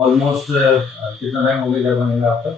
Almost कितना time हो गया घर बनेगा आपका?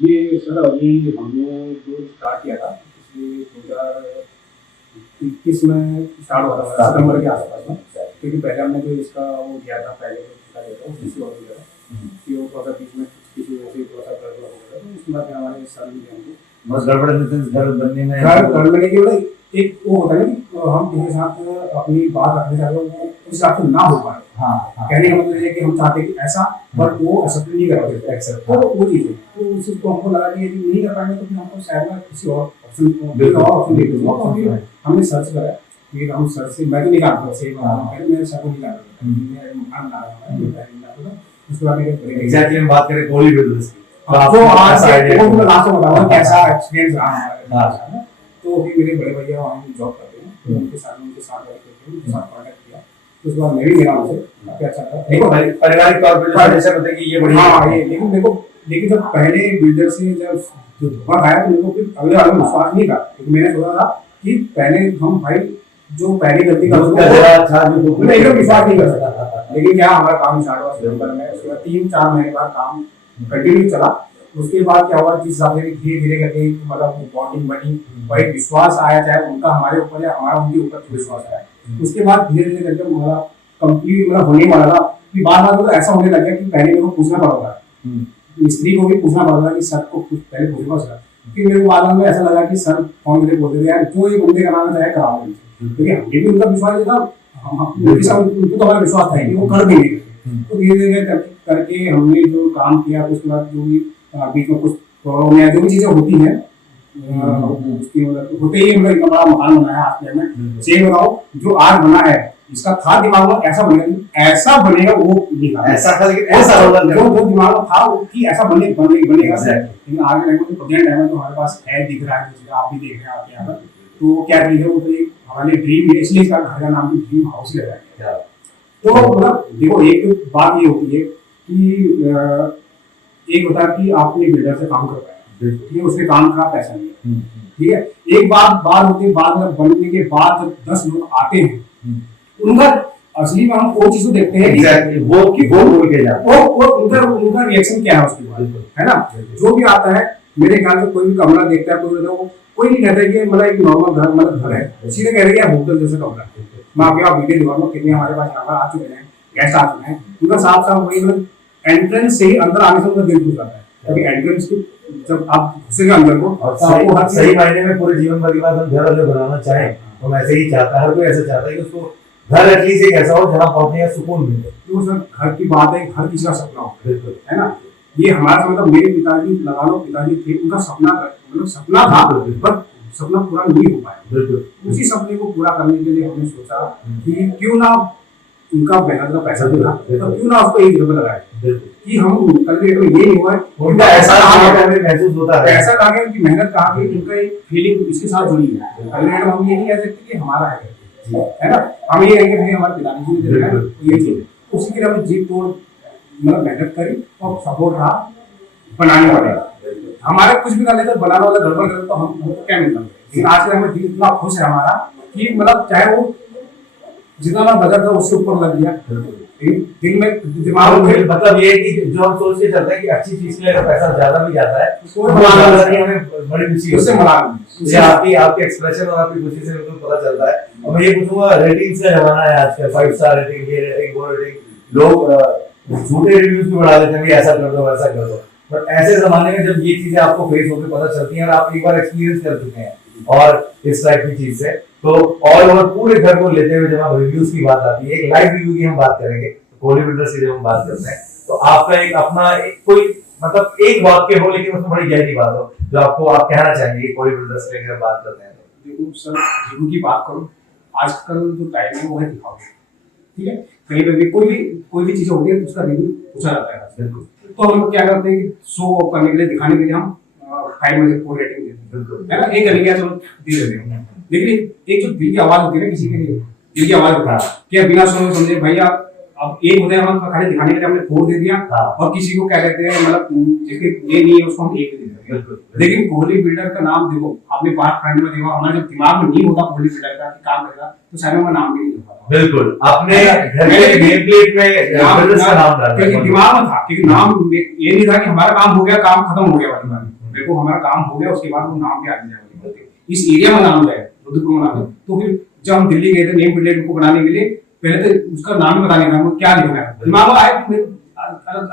ये सर अभी हमने जो स्टार्ट किया था पिछले 2021 में स्टार्ट हुआ था सितंबर के आसपास में। क्योंकि पहले हमने जो इसका वो दिया था, पहले जो इसका दिया था वो किसी और को दिया था कि वो थोड़ा सा बीच में किसी वजह से थोड़ा सा गड़बड़ हो गया था, तो उसके बाद फिर हमारे सर मिले हमको। बस गड़बड़ इन द सेंस घर बनने में घर बनने की वजह एक वो होता है ना कि हम किसी के साथ अपनी बात रखने चाहते हैं वो उस हिसाब से ना हो पाए। हाँ हाँ कहने का मतलब ये है कि हम चाहते हैं कि ऐसा, बट वो एक्सेप्ट नहीं कर पाते एक्सेप्ट, तो वो चीज़ है। तो उस चीज़ को हमको लगा कि यदि नहीं कर पाएंगे तो फिर हमको शायद ना किसी और ऑप्शन देखना होगा। फिर हमने सर्च करा, फिर हम सर्च से मैं तो नहीं जानता सही बता रहा हूँ, पहले मेरे सर को नहीं जानता, मैं मकान बना रहा हूँ। उसके बाद एग्जैक्टली हम बात करें कोली बिल्डर्स की तो आज वो मैं लास्ट में बताऊंगा कैसा एक्सपीरियंस रहा हमारा साथ में। तो अभी मेरे बड़े भैया वहाँ जॉब करते हैं, तो उनके साथ उनके साथ कॉन्टैक्ट किया। उसके बाद मैं भी मेरा उनसे काफी अच्छा था। देखो भाई पारिवारिक तौर पे जैसे होता है कि ये बढ़िया हाँ ये लेकिन जब पहले बिल्डर से जब जो धोखा खाया तो मेरे को फिर अगले वाले में विश्वास नहीं था, क्योंकि मैंने सोचा था कि पहले हम भाई जो पहली गलती कर मैं एकदम विश्वास नहीं कर सकता। लेकिन क्या हमारा काम स्टार्ट हुआ सितंबर में, उसके बाद 3-4 महीने बाद काम कंटिन्यू चला। उसके बाद क्या हुआ, जिस हिसाब से धीरे धीरे करके मतलब बॉन्डिंग बनी, वही विश्वास आया, चाहे उनका हमारे ऊपर या हमारा उनके ऊपर विश्वास आया। उसके बाद धीरे धीरे करके हमारा कंप्लीट मतलब होने वाला था। फिर बार बार तो ऐसा होने लग गया कि पहले मेरे को पूछना पड़ा था, मिस्त्री को भी पूछना पड़ा था कि सर को पहले पूछना सर। फिर मेरे को बाद में ऐसा लगा कि सर फोन करके बोलते थे यार जो ये बंदे कराना चाहे करा लेंगे, क्योंकि हमें भी उनका विश्वास था, उनको तो हमारा विश्वास था कि वो कर देंगे। तो धीरे धीरे करके हमने जो काम किया, उसके बाद जो भी बीच में कुछ प्रॉब्लम या जो भी चीजें होती हैं उसकी मतलब होते ही हमने इतना बड़ा मकान बनाया आज में। सही बताओ जो आज बना है इसका था दिमाग में ऐसा बनेगा वो नहीं था, ऐसा था लेकिन ऐसा जो दिमाग में था वो कि ऐसा बनेगा। लेकिन आज के टाइम में प्रेजेंट टाइम में तो हमारे पास है, दिख रहा है, आप भी देख रहे हैं आपके यहाँ पर। तो क्या चीज है वो तो एक हमारे ड्रीम है, इसलिए इसका घर का नाम भी ड्रीम हाउस ही लगाया। तो मतलब देखो एक बात ये होती है कि एक होता है कि आपने बिल्डर से काम करवाया, ठीक है, उसके काम का पैसा नहीं है, ठीक है। एक बात होती है, बाद में बनने के बाद जब 10 लोग आते हैं उनका असली में हम वो चीज को देखते हैं एग्जैक्टली वो बोल के जाते हैं वो उनका रिएक्शन क्या है उसके बाद, है ना। जो भी आता है मेरे ख्याल से कोई भी कमरा देखता है कोई नहीं कहता कि मतलब एक नॉर्मल घर मतलब घर है, सीधे कहते हैं होटल जैसा कमरा। मैं आपके यहाँ वीडियो दिखाऊंगा कितने हमारे पास यहाँ पर आ चुके हैं, गेस्ट आ चुके हैं, उनका साफ साफ वही मतलब एंट्रेंस से ही अंदर आने से उनका दिल खुश जाता है। क्योंकि एंट्रेंस की जब आप घुसेंगे अंदर को तो आपको हर सही मायने में पूरे जीवन भर के बाद हम घर वाले बनाना चाहें तो ऐसे ही चाहता है, हर कोई ऐसा चाहता है कि उसको घर एटलीस्ट एक ऐसा हो जहाँ पहुंचने का सुकून मिले। तो सर घर की बात है, हर किसी का सपना होता है, बिल्कुल, है ना। ये हमारा मतलब मेरे पिताजी लगा लो, पिताजी थे, उनका सपना मतलब सपना था पर सपना पूरा नहीं हो पाया। बिल्कुल उसी सपने को पूरा करने के लिए हमने सोचा कि क्यों ना उनका मेहनत का पैसा देना, तो क्यों ना उसको एक जगह लगाए कि हम कल ये नहीं हुआ उनका ऐसा महसूस होता है, पैसा कहा गया, उनकी मेहनत कहा गई, उनका एक फीलिंग इसके साथ जुड़ी है। कल हम ये नहीं कह सकते कि हमारा है ना, हम ये कहेंगे भाई हमारे पिताजी ने दिया है ये चीज, उसी के लिए हमने जीत तोड़ मतलब मेहनत करी और सपोर्ट रहा बनाने वाले। हमारे कुछ भी कर लेते बनाने वाला गड़बड़ करते तो हमको क्या मिलता। लेकिन आज के हमें दिल इतना खुश है हमारा कि मतलब चाहे वो जितना बजट था उससे ऊपर लग गया दिल में दिमाग में। मतलब ये कि जो हम सोच के चलते हैं कि अच्छी चीज के लिए पैसा ज्यादा भी जाता है हमें बड़ी खुशी उससे ये आपके एक्सप्रेशन और आपकी खुशी से बिल्कुल पता चलता है। और मैं ये पूछूंगा, रेटिंग्स का जमाना है आजकल, 5 स्टार रेटिंग, ये रेटिंग, वो रेटिंग, लोग झूठे रिव्यूज भी बढ़ा देते हैं कि ऐसा कर दो वैसा कर दो। बट ऐसे जमाने में जब ये चीजें आपको फेस होकर पता चलती हैं और आप एक बार एक्सपीरियंस कर चुके हैं और इस टाइप की चीज से, तो ऑल ओवर पूरे घर को लेते हुए जब आप रिव्यूज की बात आती है, एक लाइव रिव्यू की हम बात करेंगे, कोली बिल्डर्स की जब हम बात करते हैं, तो आपका एक अपना कोई मतलब एक वाक्य हो लेकिन उसमें बड़ी गहरी बात हो जो आपको आप कहना चाहेंगे कोली बिल्डर्स के अगर बात करते हैं तो। देखो सर रिव्यू की बात करूं, आजकल जो टाइम है वो है दिखाओ, ठीक है। कहीं पे भी कोई भी चीज होती है उसका रिव्यू पूछा जाता है, बिल्कुल। तो हम लोग क्या करते हैं कि शो ऑफ करने के लिए, दिखाने के लिए हम 5 में से 4 रेटिंग देते हैं, है ना। एक करने गया चलो दे देते हैं, लेकिन एक जो दिल की आवाज होती है ना किसी के लिए, दिल की आवाज उठा क्या बिना सुने समझे भैया अब एक होता है हम खाली दिखाने के लिए हमने 4 दे दिया, हाँ। और किसी को क्या कहते हैं मतलब जिसके ये नहीं है उसको हम 1 दे देते हैं। लेकिन कोहली बिल्डर का नाम देखो, आपने बात फ्रंट में देखो, हमारे जब दिमाग में नहीं होता कोहली बिल्डर का कि काम करेगा तो शायद हमें नाम भी नहीं होता। बिल्कुल, आपने घर के नेम प्लेट में बिल्डर्स का नाम डाला, क्योंकि दिमाग में था, क्योंकि नाम ये नहीं था कि हमारा काम हो गया, काम खत्म हो गया वाली बात। मेरे को हमारा काम हो गया, उसके बाद वो नाम भी आगे जाए वाली बात है। इस एरिया में नाम है, रुद्रपुर में नाम है। तो फिर जब हम दिल्ली गए थे नेम प्लेट को बनाने के लिए, पहले तो उसका नाम ही बताने का वो क्या लिखना है, दिमाग में आया,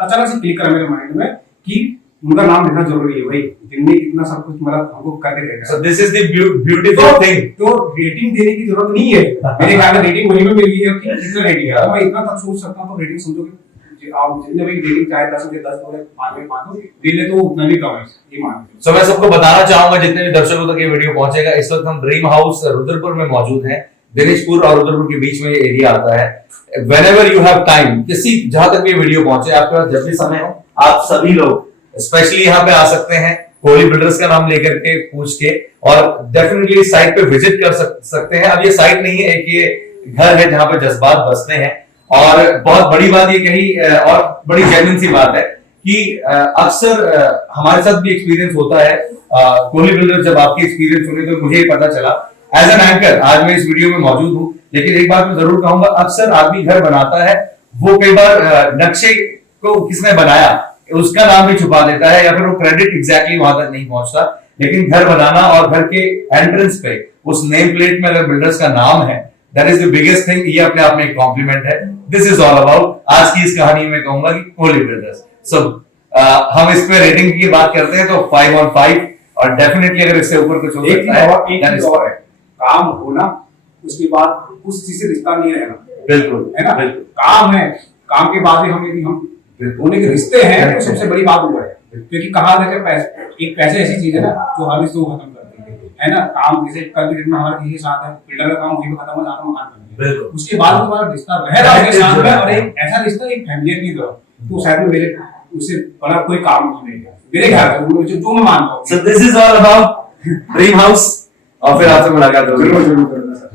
अचानक से क्लिक करा मेरे माइंड में कि उनका नाम लिखना जरूरी है भाई, जिनने इतना सब कुछ मतलब हमको करके देगा। So this is the beautiful thing. तो रेटिंग देने की जरूरत नहीं है, मेरे ख्याल में रेटिंग वही में मिल गई है कि कितना रेटिंग है, मैं इतना तक सोच सकता हूं। तो रेटिंग समझो कि आप जितने भी रेटिंग चाहे 10 में 10 हो, 5 में 5 हो, दिल है तो उतना भी कम है, ये मान लो। सो मैं सबको बताना चाहूंगा, जितने भी दर्शकों तक ये वीडियो पहुंचेगा, इस वक्त हम ड्रीम हाउस रुद्रपुर में मौजूद हैं। दिनेशपुर और रुद्रपुर के बीच में ये एरिया आता है। Whenever you have time, किसी जहां तक भी वीडियो पहुंचे, आपके पास जब भी समय हो, आप सभी लोग स्पेशली यहाँ पे आ सकते हैं, कोहली बिल्डर्स का नाम लेकर के पूछ के, और डेफिनेटली साइट पे विजिट कर सकते हैं। अब ये साइट नहीं है, एक ये घर है जहां पे जज्बात बसते हैं। और बहुत बड़ी बात ये कही, और बड़ी जेन्युइन सी बात है कि अक्सर हमारे साथ भी एक्सपीरियंस होता है। कोहली बिल्डर्स जब आपकी एक्सपीरियंस सुने तो मुझे पता चला, एज एन एंकर आज मैं इस वीडियो में मौजूद हूं। लेकिन एक बात मैं जरूर कहूंगा, अक्सर आदमी घर बनाता है, वो कई बार नक्शे को किसने बनाया उसका नाम भी छुपा देता है, या फिर वो क्रेडिट एग्जैक्टली वहां तक नहीं पहुंचता। लेकिन घर बनाना और घर के एंट्रेंस पे उस नेम प्लेट में अगर बिल्डर्स का नाम है, that is the biggest thing. ये अपने आप में एक कॉम्प्लीमेंट है। दिस इज ऑल अबाउट आज की इस कहानी में कहूंगा कि कोहली बिल्डर्स। सो हम इस पे रेटिंग की बात करते हैं तो 5 on 5, और डेफिनेटली अगर इससे ऊपर कुछ हो सकता है, एक चीज और है, काम होना, उसके बाद उस चीज से रिश्ता नहीं रहना। बिल्कुल, है ना, बिल्कुल। काम है, काम के बाद ही हम यदि हम होने के रिश्ते हैं तो सबसे बड़ी बात वो है। क्योंकि कहा जाए एक पैसे ऐसी चीज है ना जो हर रिश्ते को खत्म कर देती है ना। काम जैसे कल भी में हमारे किसी के साथ है, बिल्डर का काम वहीं पे खत्म हो जाता है, मकान बन गया, उसके बाद तुम्हारा रिश्ता रह रहा है उसके साथ में, और एक ऐसा रिश्ता एक फैमिली की तरह, तो शायद मेरे उससे बड़ा कोई काम नहीं है मेरे ख्याल से, जो मैं मानता हूँ। So this is all about dream house, और फिर आपसे मुलाकात होगी। जरूर जरूर करना सर।